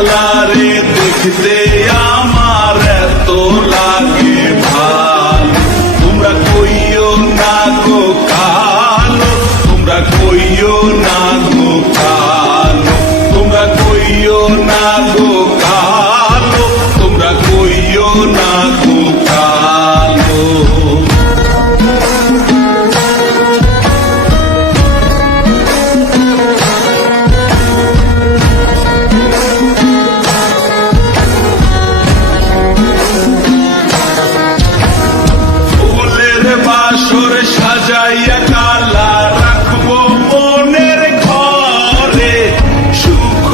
কালারে দেখতে আমার এত লাগে ভালো। তোমরা কইও না গো কালো, তোমরা কইও না গো কালো, তোমরা কইও না গো কালো, তোমরা কইও না গো কালো। বাসর সাজাইয়া কালা রাখবো মনের ঘরে, সুখ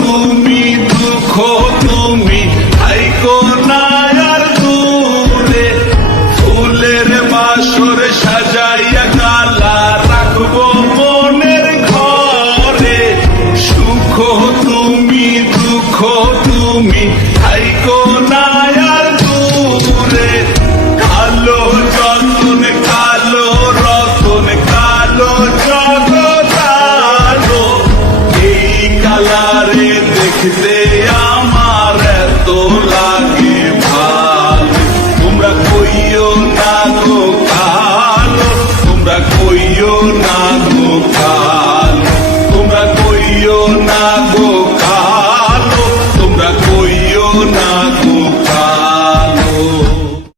তুমি দুঃখ তুমি আইকো না আর দূরে। ফুলের বাসর সাজাইয়া কালা রাখবো মনের ঘরে, সুখ তুমি দুঃখ তুমি আইকো না আর দূরে। কালো যতন কালো রতন কালো জগৎ আলো, এই কালারে দেখতে